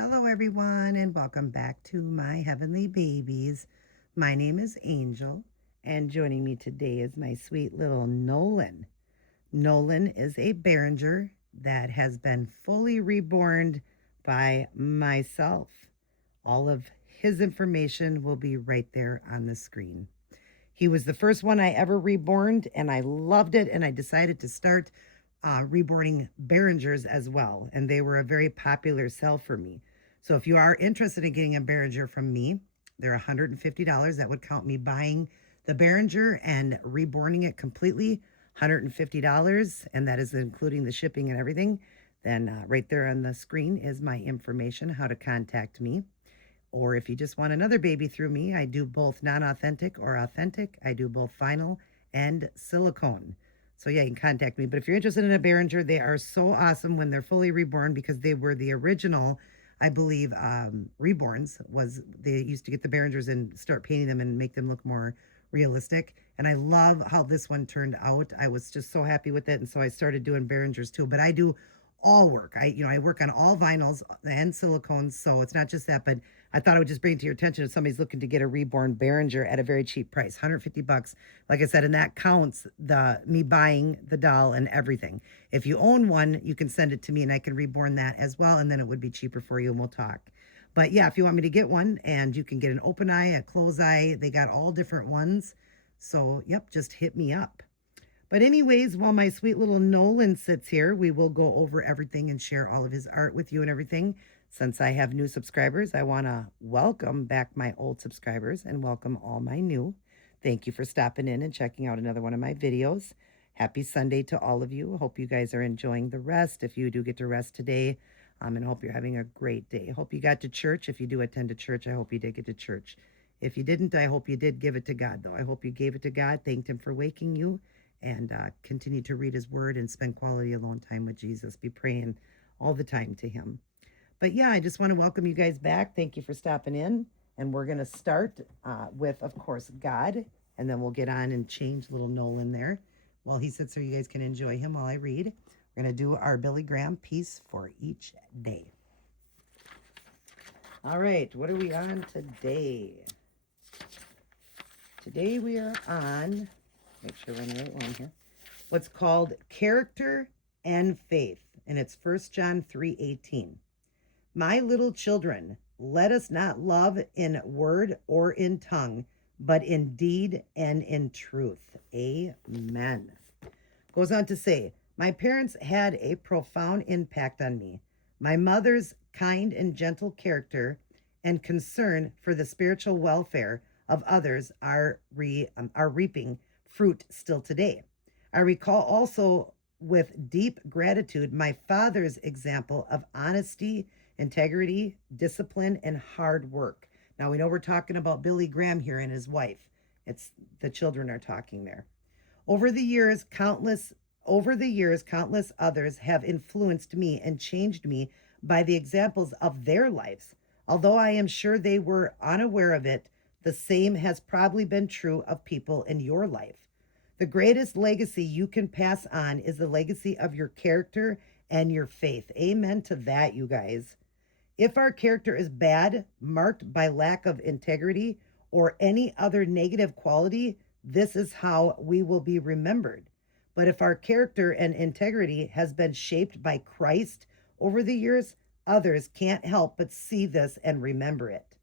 Hello, everyone, and welcome back to my heavenly babies. My name is Angel, and joining me today is my sweet little Nolan. Nolan is a Behringer that has been fully reborn by myself. All of his information will be right there on the screen. He was the first one I ever reborned, and I loved it. And I decided to start reborning Behringers as well. And they were a very popular sell for me. So if you are interested in getting a Behringer from me, they're $150. That would count me buying the Behringer and reborning it completely. $150, and that is including the shipping and everything. Then right there on the screen is my information, how to contact me. Or if you just want another baby through me, I do both non-authentic or authentic. I do both vinyl and silicone. So yeah, you can contact me. But if you're interested in a Behringer, they are so awesome when they're fully reborn because they were the original, I believe, reborns. Was they used to get the Behringers and start painting them and make them look more realistic. And I love how this one turned out. I was just so happy with it, and so I started doing Behringers too. But I do all work. I work on all vinyls and silicones, so it's not just that, but I thought I would just bring it to your attention if somebody's looking to get a reborn Behringer at a very cheap price, $150. Like I said, and that counts the me buying the doll and everything. If you own one, you can send it to me and I can reborn that as well, and then it would be cheaper for you and we'll talk. But yeah, if you want me to get one, and you can get an open eye, a close eye, they got all different ones. So, yep, just hit me up. But anyways, while my sweet little Nolan sits here, we will go over everything and share all of his art with you and everything. Since I have new subscribers, I want to welcome back my old subscribers and welcome all my new. Thank you for stopping in and checking out another one of my videos. Happy Sunday to all of you. Hope you guys are enjoying the rest. If you do get to rest today, and hope you're having a great day. Hope you got to church. If you do attend to church, I hope you did get to church. If you didn't, I hope you did give it to God, though. I hope you gave it to God, thanked Him for waking you, and continue to read His Word and spend quality alone time with Jesus. Be praying all the time to Him. But yeah, I just want to welcome you guys back. Thank you for stopping in. And we're going to start with, of course, God. And then we'll get on and change little Nolan there while he sits so you guys can enjoy him while I read. We're going to do our Billy Graham piece for each day. All right, what are we on today? Today we are on, make sure we're on the right one here, what's called Character and Faith. And it's 1 John 3:18. My little children, let us not love in word or in tongue, but in deed and in truth. Amen. Goes on to say, my parents had a profound impact on me. My mother's kind and gentle character and concern for the spiritual welfare of others are reaping fruit still today. I recall also with deep gratitude my father's example of honesty, integrity, discipline, and hard work. Now we know we're talking about Billy Graham here and his wife. It's the children are talking there. Over the years, countless others have influenced me and changed me by the examples of their lives. Although I am sure they were unaware of it, the same has probably been true of people in your life. The greatest legacy you can pass on is the legacy of your character and your faith. Amen to that, you guys. If our character is bad, marked by lack of integrity or any other negative quality, this is how we will be remembered. But if our character and integrity has been shaped by Christ over the years, others can't help but see this and remember it.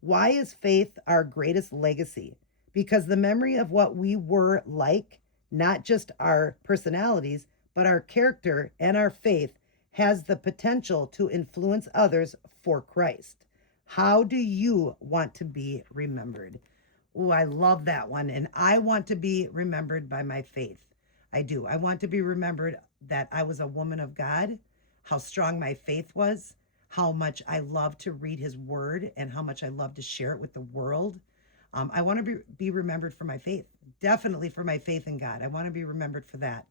Why is faith our greatest legacy? Because the memory of what we were like, not just our personalities, but our character and our faith, has the potential to influence others for Christ. How do you want to be remembered? Oh, I love that one. And I want to be remembered by my faith. I do. I want to be remembered that I was a woman of God, how strong my faith was, how much I love to read His Word, and how much I love to share it with the world. I want to be remembered for my faith, definitely for my faith in God. I want to be remembered for that.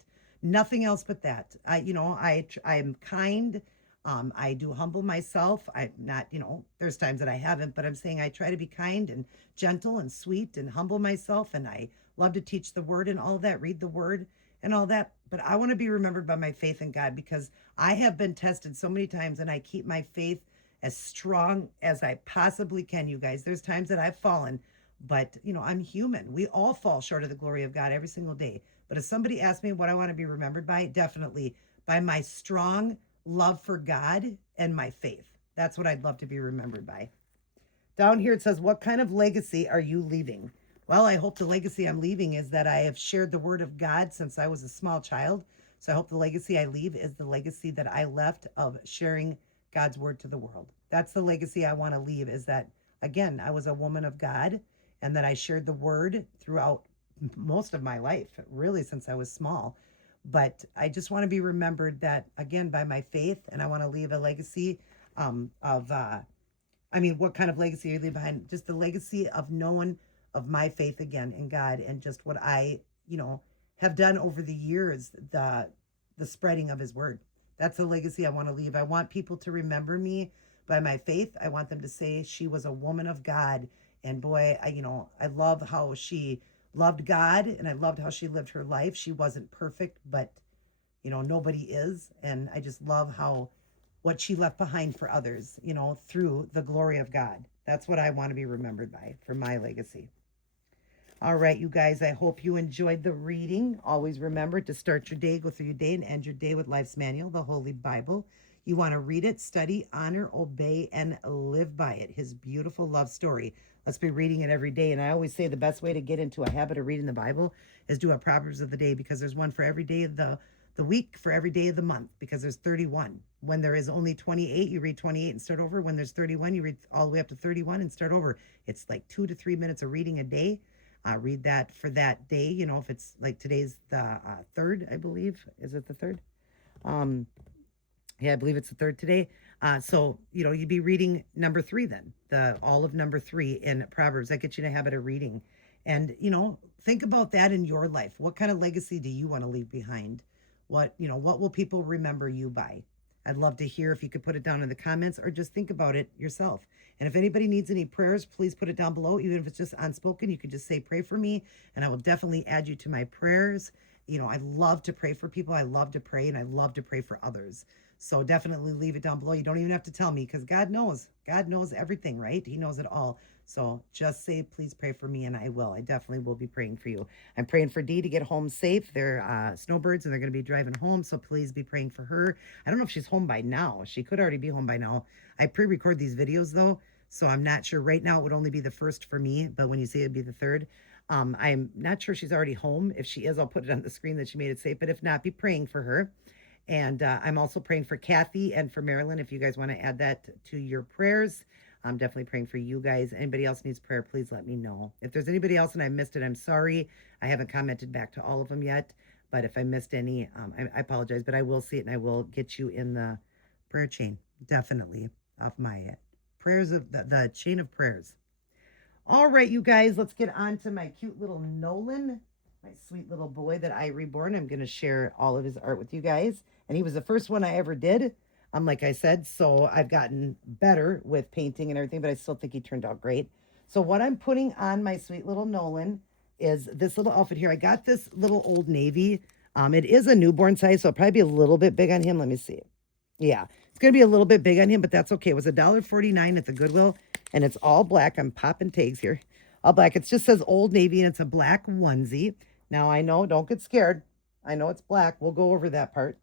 Nothing else but that. I'm kind. I do humble myself. I'm not, there's times that I haven't, but I'm saying I try to be kind and gentle and sweet and humble myself. And I love to teach the Word and all that, read the Word and all that. But I want to be remembered by my faith in God because I have been tested so many times and I keep my faith as strong as I possibly can, you guys. There's times that I've fallen, but I'm human. We all fall short of the glory of God every single day. But if somebody asks me what I want to be remembered by, definitely by my strong love for God and my faith. That's what I'd love to be remembered by. Down here it says, what kind of legacy are you leaving? Well, I hope the legacy I'm leaving is that I have shared the word of God since I was a small child. So I hope the legacy I leave is the legacy that I left of sharing God's word to the world. That's the legacy I want to leave, is that, again, I was a woman of God and that I shared the word throughout most of my life, really since I was small. But I just want to be remembered that, again, by my faith, and I want to leave a legacy of what kind of legacy are you leaving behind? Just the legacy of knowing of my faith again in God, and just what I, have done over the years, the spreading of his word. That's the legacy I want to leave. I want people to remember me by my faith. I want them to say she was a woman of God. And boy, I love how she loved God, and I loved how she lived her life. She wasn't perfect, but nobody is. And I just love how what she left behind for others, through the glory of God. That's what I want to be remembered by for my legacy. All right, you guys, I hope you enjoyed the reading. Always remember to start your day, go through your day, and end your day with Life's Manual, the Holy Bible. You want to read it, study, honor, obey, and live by it. His beautiful love story. Let's be reading it every day. And I always say the best way to get into a habit of reading the Bible is do a Proverbs of the day, because there's one for every day of the week, for every day of the month, because there's 31. When there is only 28, you read 28 and start over. When there's 31, you read all the way up to 31 and start over. It's like 2 to 3 minutes of reading a day. Read that for that day. If it's like today's the third, I believe. Is it the third? Yeah, I believe it's the third today. So you'd be reading number 3 then, the all of number 3 in Proverbs. That gets you in a habit of reading. And think about that in your life. What kind of legacy do you want to leave behind? What will people remember you by? I'd love to hear if you could put it down in the comments, or just think about it yourself. And if anybody needs any prayers, please put it down below. Even if it's just unspoken, you could just say, pray for me, and I will definitely add you to my prayers. I love to pray for people. I love to pray, and I love to pray for others. So definitely leave it down below. You don't even have to tell me, because God knows. God knows everything, right? He knows it all. So just say, please pray for me, and I will. I definitely will be praying for you. I'm praying for Dee to get home safe. They're snowbirds, and they're going to be driving home, so please be praying for her. I don't know if she's home by now. She could already be home by now. I pre-record these videos, though, so I'm not sure. Right now, it would only be the first for me, but when you say it'd be the third, I'm not sure she's already home. If she is, I'll put it on the screen that she made it safe, but if not, be praying for her. And I'm also praying for Kathy and for Marilyn. If you guys want to add that to your prayers, I'm definitely praying for you guys. Anybody else needs prayer, please let me know. If there's anybody else and I missed it, I'm sorry. I haven't commented back to all of them yet. But if I missed any, I apologize. But I will see it, and I will get you in the prayer chain, definitely, of my prayers, of the chain of prayers. All right, you guys, let's get on to my cute little Nolan, my sweet little boy that I reborn. I'm going to share all of his art with you guys. And he was the first one I ever did. Like I said, so I've gotten better with painting and everything, but I still think he turned out great. So what I'm putting on my sweet little Nolan is this little outfit here. I got this little Old Navy. It is a newborn size, so it'll probably be a little bit big on him. Let me see. Yeah, it's going to be a little bit big on him, but that's okay. It was $1.49 at the Goodwill, and it's all black. I'm popping tags here. All black. It just says Old Navy, and it's a black onesie. Now, I know, don't get scared. I know it's black. We'll go over that part.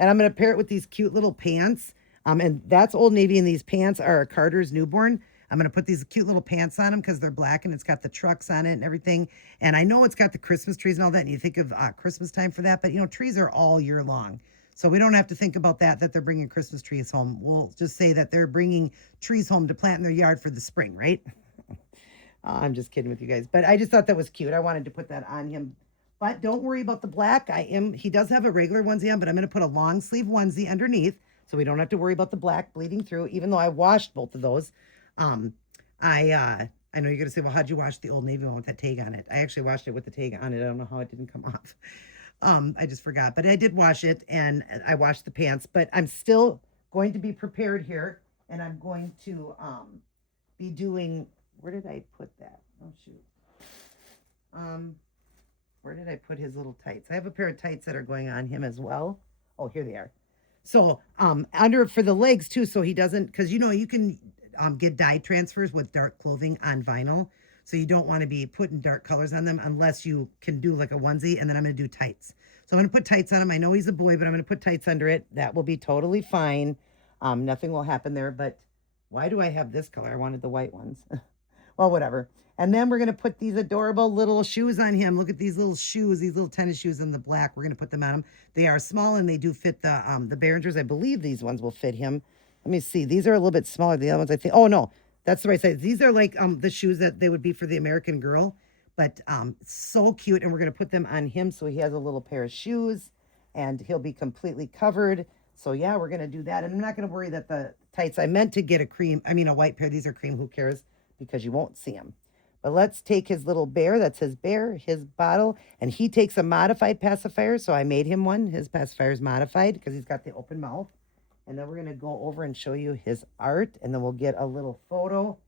And I'm going to pair it with these cute little pants. And that's Old Navy, and these pants are a Carter's newborn. I'm going to put these cute little pants on them because they're black, and it's got the trucks on it and everything. And I know it's got the Christmas trees and all that, and you think of Christmas time for that. But, trees are all year long. So we don't have to think about that they're bringing Christmas trees home. We'll just say that they're bringing trees home to plant in their yard for the spring, right? I'm just kidding with you guys. But I just thought that was cute. I wanted to put that on him. But don't worry about the black. He does have a regular onesie on, but I'm going to put a long sleeve onesie underneath, so we don't have to worry about the black bleeding through, even though I washed both of those. I know you're going to say, well, how'd you wash the Old Navy one with that tag on it? I actually washed it with the tag on it. I don't know how it didn't come off. I just forgot, but I did wash it, and I washed the pants, but I'm still going to be prepared here, and I'm going to be doing, where did I put that? Oh, shoot. Where did I put his little tights? I have a pair of tights that are going on him as well. Oh, here they are. So under for the legs too, so he doesn't, because you can get dye transfers with dark clothing on vinyl. So you don't want to be putting dark colors on them unless you can do like a onesie, and then I'm going to do tights. So I'm going to put tights on him. I know he's a boy, but I'm going to put tights under it. That will be totally fine. Nothing will happen there. But why do I have this color? I wanted the white ones. Well, whatever. And then we're going to put these adorable little shoes on him. Look at these little shoes, these little tennis shoes in the black. We're going to put them on him. They are small and they do fit the Behringers. I believe these ones will fit him. Let me see. These are a little bit smaller. The other ones, I think. Oh, no, that's the right size. These are like the shoes that they would be for the American Girl, but so cute. And we're going to put them on him so he has a little pair of shoes and he'll be completely covered. So yeah, we're going to do that. And I'm not going to worry that the tights, I meant to get a white pair. These are cream. Who cares? Because you won't see him. But let's take his little bear. That's his bear, his bottle. And he takes a modified pacifier. So I made him one. His pacifier is modified because he's got the open mouth. And then we're going to go over and show you his art. And then we'll get a little photo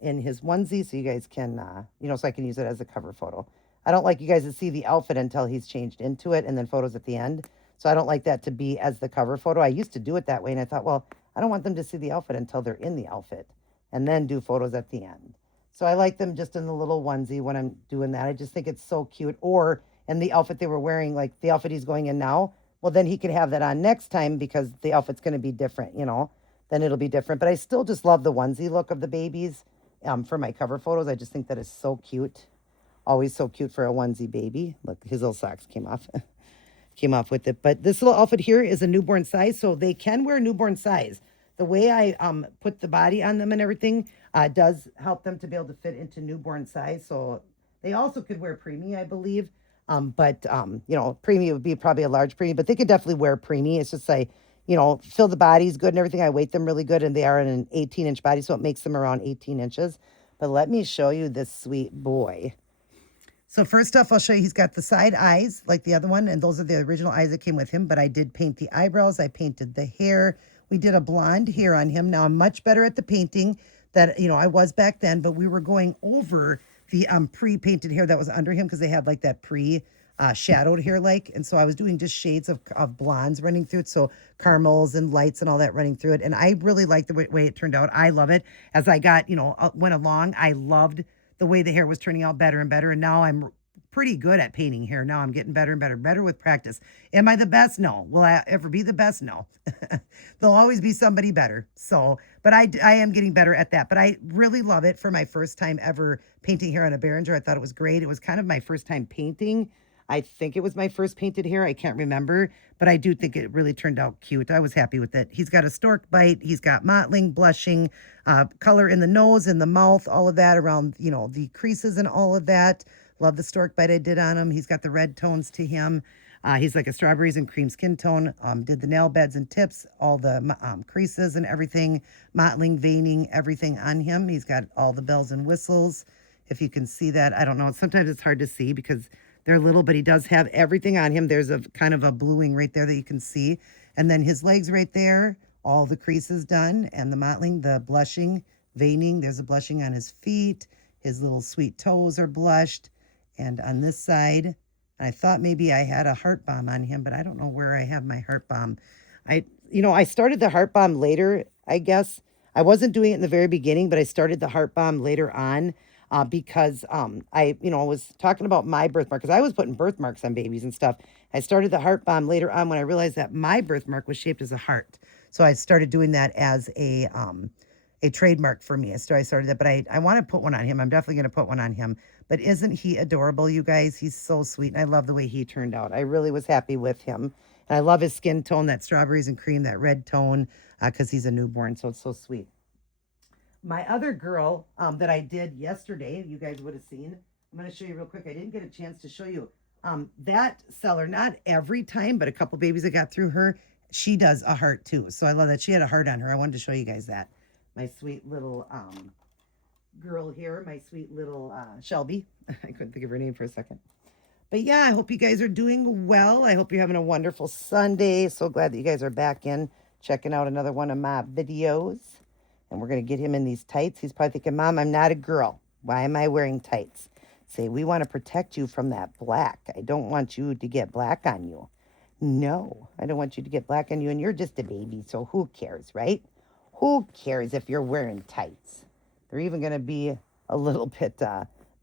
in his onesie so you guys can, so I can use it as a cover photo. I don't like you guys to see the outfit until he's changed into it and then photos at the end. So I don't like that to be as the cover photo. I used to do it that way. And I thought, well, I don't want them to see the outfit until they're in the outfit and then do photos at the end. So I like them just in the little onesie when I'm doing that. I just think it's so cute. Or in the outfit they were wearing, like the outfit he's going in now, well, then he could have that on next time because the outfit's going to be different, then it'll be different. But I still just love the onesie look of the babies for my cover photos. I just think that is so cute. Always so cute for a onesie baby. Look, his little socks came off. Came off with it. But this little outfit here is a newborn size, so they can wear newborn size. The way I put the body on them and everything does help them to be able to fit into newborn size. So they also could wear preemie, I believe. But preemie would be probably a large preemie, but they could definitely wear preemie. It's just like, fill the bodies good and everything. I weight them really good, and they are in an 18-inch body, so it makes them around 18 inches. But let me show you this sweet boy. So first off, I'll show you he's got the side eyes like the other one, and those are the original eyes that came with him, but I did paint the eyebrows. I painted the hair. We did a blonde hair on him. Now I'm much better at the painting that, I was back then, but we were going over the pre-painted hair that was under him because they had like that shadowed hair like. And so I was doing just shades of blondes running through it. So caramels and lights and all that running through it. And I really liked the way it turned out. I love it. As I got, went along, I loved the way the hair was turning out better and better. And now I'm pretty good at painting hair. Now I'm getting better and better with practice. Am I the best? No. Will I ever be the best? No. There'll always be somebody better. So, but I am getting better at that. But I really love it for my first time ever painting hair on a Behringer. I thought it was great. It was kind of my first time painting. I think it was my first painted hair. I can't remember, but I do think it really turned out cute. I was happy with it. He's got a stork bite. He's got mottling, blushing, color in the nose and the mouth, all of that around, the creases and all of that. Love the stork bite I did on him. He's got the red tones to him. He's like a strawberries and cream skin tone. Did the nail beds and tips, all the creases and everything, mottling, veining, everything on him. He's got all the bells and whistles. If you can see that, I don't know. Sometimes it's hard to see because they're little, but he does have everything on him. There's a kind of a bluing right there that you can see. And then his legs right there, all the creases done, and the mottling, the blushing, veining. There's a blushing on his feet. His little sweet toes are blushed. And on this side, I thought maybe I had a heart balm on him, but I don't know where I have my heart balm. I started the heart balm later, I guess. I wasn't doing it in the very beginning, but I started the heart balm later on because I was talking about my birthmark because I was putting birthmarks on babies and stuff. I started the heart balm later on when I realized that my birthmark was shaped as a heart. So I started doing that as a trademark for me. So I started that, but I want to put one on him. I'm definitely going to put one on him. But isn't he adorable, you guys? He's so sweet, and I love the way he turned out. I really was happy with him. And I love his skin tone, that strawberries and cream, that red tone, because he's a newborn, so it's so sweet. My other girl that I did yesterday, you guys would have seen. I'm going to show you real quick. I didn't get a chance to show you. That seller, not every time, but a couple babies that got through her, she does a heart too. So I love that. She had a heart on her. I wanted to show you guys that. My sweet little girl here, my sweet little Shelby. I couldn't think of her name for a second. But yeah, I hope you guys are doing well. I hope you're having a wonderful Sunday. So glad that you guys are back in checking out another one of my videos. And we're going to get him in these tights. He's probably thinking, Mom, I'm not a girl. Why am I wearing tights? Say, we want to protect you from that black. I don't want you to get black on you. No, I don't want you to get black on you, and you're just a baby, so who cares, right? Who cares if you're wearing tights? They're even going to be a little bit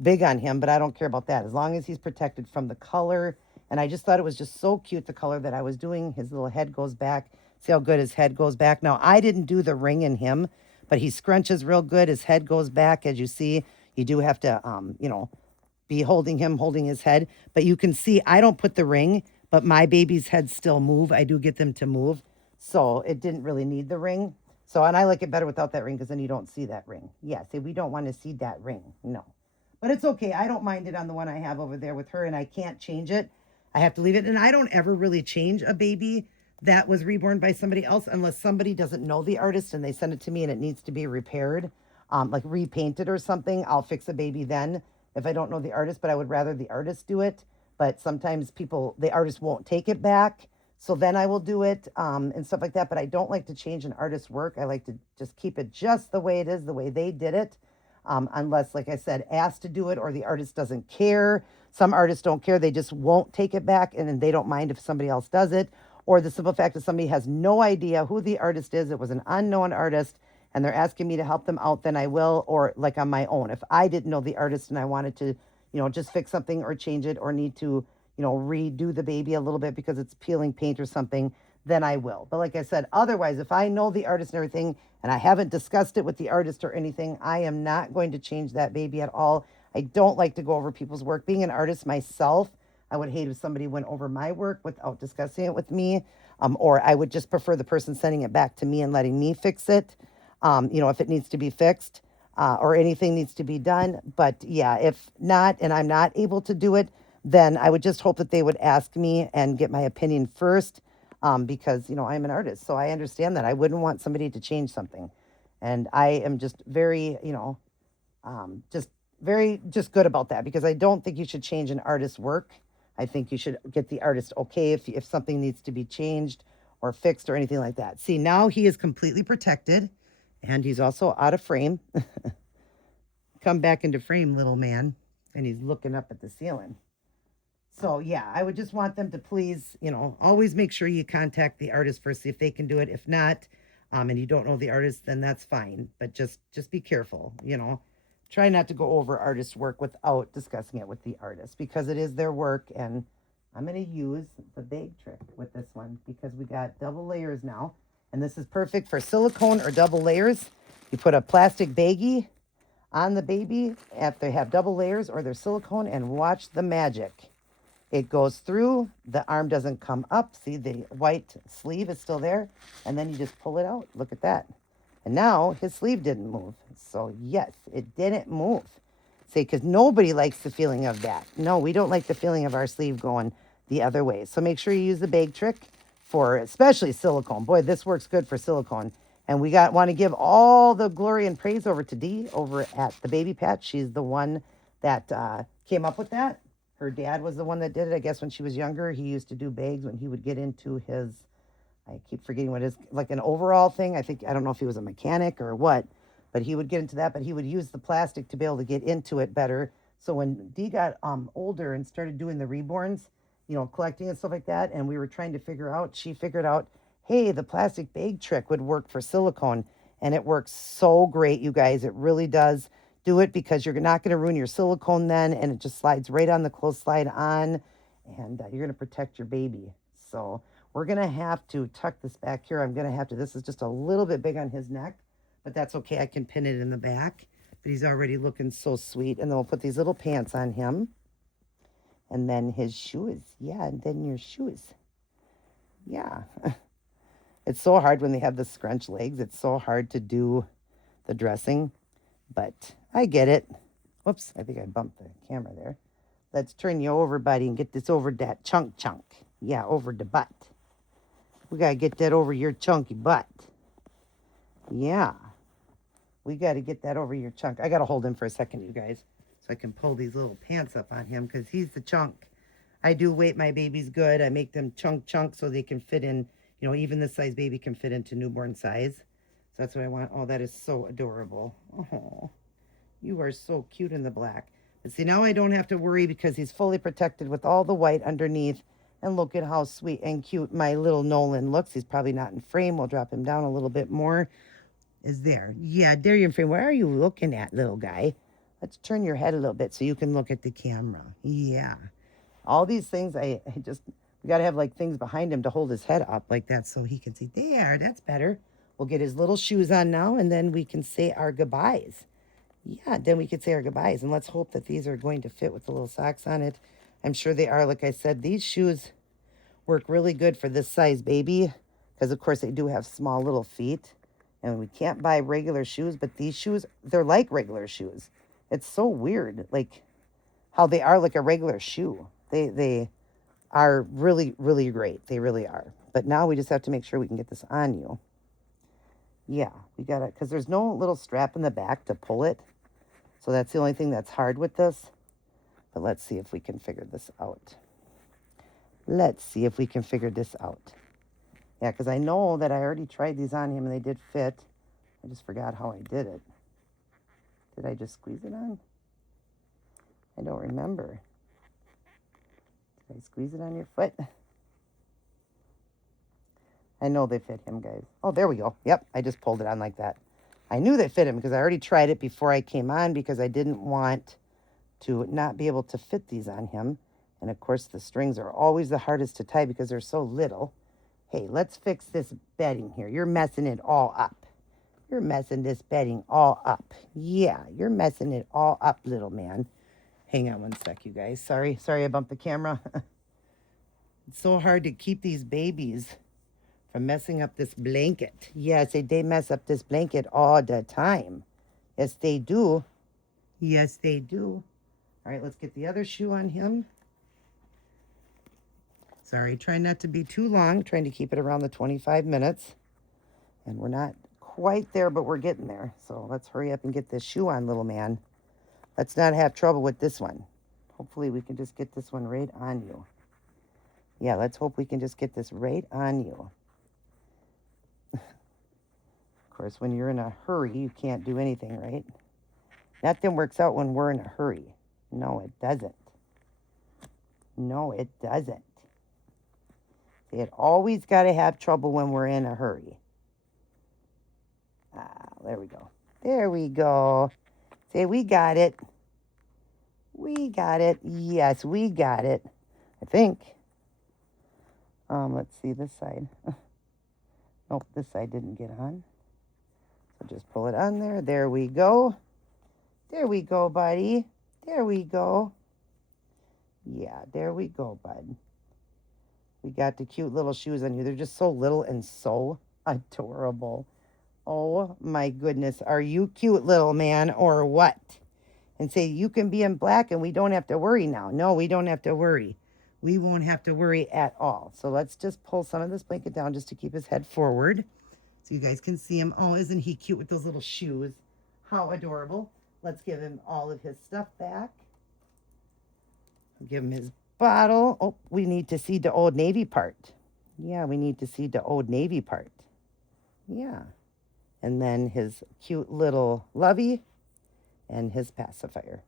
big on him, but I don't care about that as long as he's protected from the color. And I just thought it was just so cute, the color that I was doing. His little head goes back. See how good his head goes back? Now, I didn't do the ring in him, but he scrunches real good. His head goes back, as you see. You do have to, be holding him, holding his head. But you can see I don't put the ring, but my baby's heads still move. I do get them to move. So it didn't really need the ring. So, and I like it better without that ring because then you don't see that ring. Yeah, see, we don't want to see that ring. No. But it's okay. I don't mind it on the one I have over there with her, and I can't change it. I have to leave it. And I don't ever really change a baby that was reborn by somebody else unless somebody doesn't know the artist and they send it to me and it needs to be repaired, like repainted or something. I'll fix a baby then if I don't know the artist, but I would rather the artist do it. But sometimes the artist won't take it back. So then I will do it and stuff like that. But I don't like to change an artist's work. I like to just keep it just the way it is, the way they did it. Unless, like I said, asked to do it or the artist doesn't care. Some artists don't care. They just won't take it back and then they don't mind if somebody else does it. Or the simple fact that somebody has no idea who the artist is. It was an unknown artist and they're asking me to help them out, then I will. Or like on my own. If I didn't know the artist and I wanted to, just fix something or change it or need to, redo the baby a little bit because it's peeling paint or something, then I will. But like I said, otherwise, if I know the artist and everything and I haven't discussed it with the artist or anything, I am not going to change that baby at all. I don't like to go over people's work. Being an artist myself, I would hate if somebody went over my work without discussing it with me. Or I would just prefer the person sending it back to me and letting me fix it, if it needs to be fixed or anything needs to be done. But yeah, if not, and I'm not able to do it, then I would just hope that they would ask me and get my opinion first because, I'm an artist. So I understand that. I wouldn't want somebody to change something. And I am just very, just very just good about that because I don't think you should change an artist's work. I think you should get the artist okay if something needs to be changed or fixed or anything like that. See, now he is completely protected and he's also out of frame. Come back into frame, little man. And he's looking up at the ceiling. So yeah, I would just want them to please, always make sure you contact the artist first, see if they can do it. If not, and you don't know the artist, then that's fine. But just be careful, Try not to go over artist work without discussing it with the artist because it is their work. And I'm going to use the bag trick with this one because we got double layers now. And this is perfect for silicone or double layers. You put a plastic baggie on the baby if they have double layers or they're silicone and watch the magic. It goes through, the arm doesn't come up. See, the white sleeve is still there. And then you just pull it out. Look at that. And now his sleeve didn't move. So yes, it didn't move. See, because nobody likes the feeling of that. No, we don't like the feeling of our sleeve going the other way. So make sure you use the bag trick for especially silicone. Boy, this works good for silicone. And we want to give all the glory and praise over to Dee over at the Baby Patch. She's the one that came up with that. Her dad was the one that did it. I guess when she was younger, he used to do bags when he would get into his, I keep forgetting what it is, like an overall thing. I don't know if he was a mechanic or what, but he would get into that, but he would use the plastic to be able to get into it better. So when Dee got older and started doing the reborns, collecting and stuff like that, and we were trying to she figured out, hey, the plastic bag trick would work for silicone. And it works so great, you guys. It really does. Do it because you're not going to ruin your silicone then, and it just slides right on the clothes slide on, and you're going to protect your baby. So we're going to have to tuck this back here. This is just a little bit big on his neck, but that's okay. I can pin it in the back, but he's already looking so sweet. And then we'll put these little pants on him, and then his shoes. Yeah, and then your shoes. Yeah. It's so hard when they have the scrunch legs. It's so hard to do the dressing, but I get it. Whoops, I think I bumped the camera there. Let's turn you over, buddy, and get this over that chunk. Yeah, over the butt. We got to get that over your chunky butt. Yeah. We got to get that over your chunk. I got to hold him for a second, you guys, so I can pull these little pants up on him because he's the chunk. I do weight my babies good. I make them chunk so they can fit in, even this size baby can fit into newborn size. So that's what I want. Oh, that is so adorable. Oh, you are so cute in the black. But see, now I don't have to worry because he's fully protected with all the white underneath. And look at how sweet and cute my little Nolan looks. He's probably not in frame. We'll drop him down a little bit more. Is there? Yeah, there you're in frame. Where are you looking at, little guy? Let's turn your head a little bit so you can look at the camera. Yeah. All these things, I just, we got to have like things behind him to hold his head up like that so he can see. There, that's better. We'll get his little shoes on now, and then we can say our goodbyes. Yeah, then we could say our goodbyes. And let's hope that these are going to fit with the little socks on it. I'm sure they are. Like I said, these shoes work really good for this size baby because, of course, they do have small little feet. And we can't buy regular shoes, but these shoes, they're like regular shoes. It's so weird, like how they are like a regular shoe. They are really, really great. They really are. But now we just have to make sure we can get this on you. Yeah, we got it, because there's no little strap in the back to pull it. So that's the only thing that's hard with this. But let's see if we can figure this out. Let's see if we can figure this out. Yeah, because I know that I already tried these on him and they did fit. I just forgot how I did it. Did I just squeeze it on? I don't remember. Did I squeeze it on your foot? I know they fit him, guys. Oh, there we go. Yep, I just pulled it on like that. I knew they fit him because I already tried it before I came on because I didn't want to not be able to fit these on him. And of course, the strings are always the hardest to tie because they're so little. Hey, let's fix this bedding here. You're messing it all up. You're messing this bedding all up. Yeah, you're messing it all up, little man. Hang on one sec, you guys. Sorry I bumped the camera. It's so hard to keep these babies from messing up this blanket. Yes, they mess up this blanket all the time. Yes, they do. Yes, they do. All right, let's get the other shoe on him. Sorry, trying not to be too long, trying to keep it around the 25 minutes. And we're not quite there, but we're getting there. So let's hurry up and get this shoe on, little man. Let's not have trouble with this one. Hopefully we can just get this one right on you. Yeah, let's hope we can just get this right on you. Of course, when you're in a hurry, you can't do anything, right? Nothing works out when we're in a hurry. No, it doesn't. No, it doesn't. It always got to have trouble when we're in a hurry. Ah, there we go. There we go. Say, we got it. We got it. Yes, we got it. I think. Let's see this side. Nope, this side didn't get on. So just pull it on there. There we go. There we go, buddy. There we go. Yeah, there we go, bud. We got the cute little shoes on you. They're just so little and so adorable. Oh my goodness. Are you cute, little man, or what? And say, you can be in black and we don't have to worry now. No, we don't have to worry. We won't have to worry at all. So let's just pull some of this blanket down just to keep his head forward so you guys can see him. Oh, isn't he cute with those little shoes? How adorable. Let's give him all of his stuff back. Give him his bottle. Oh, we need to see the Old Navy part. Yeah, we need to see the Old Navy part. Yeah. And then his cute little lovey and his pacifier.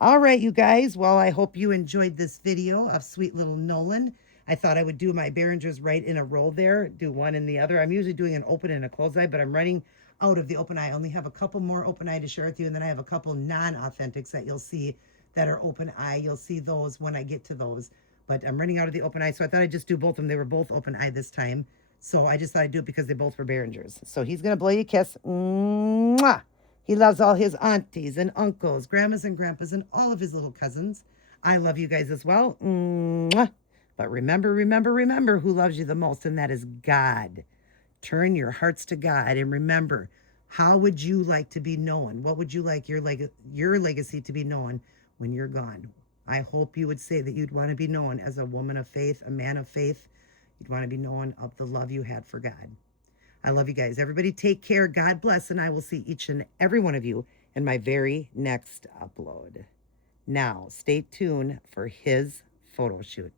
All right, you guys. Well, I hope you enjoyed this video of sweet little Nolan. I thought I would do my Behringers right in a row there, do one and the other. I'm usually doing an open and a closed eye, but I'm running out of the open eye. I only have a couple more open eye to share with you, and then I have a couple non-authentics that you'll see that are open eye. You'll see those when I get to those. But I'm running out of the open eye, so I thought I'd just do both of them. They were both open eye this time. So I just thought I'd do it because they both were Behringers. So he's going to blow you a kiss. Mwah! He loves all his aunties and uncles, grandmas and grandpas, and all of his little cousins. I love you guys as well. Mwah! But remember, remember, remember who loves you the most, and that is God. Turn your hearts to God, and remember, how would you like to be known? What would you like your legacy to be known when you're gone? I hope you would say that you'd want to be known as a woman of faith, a man of faith. You'd want to be known of the love you had for God. I love you guys. Everybody take care. God bless, and I will see each and every one of you in my very next upload. Now, stay tuned for his photo shoot.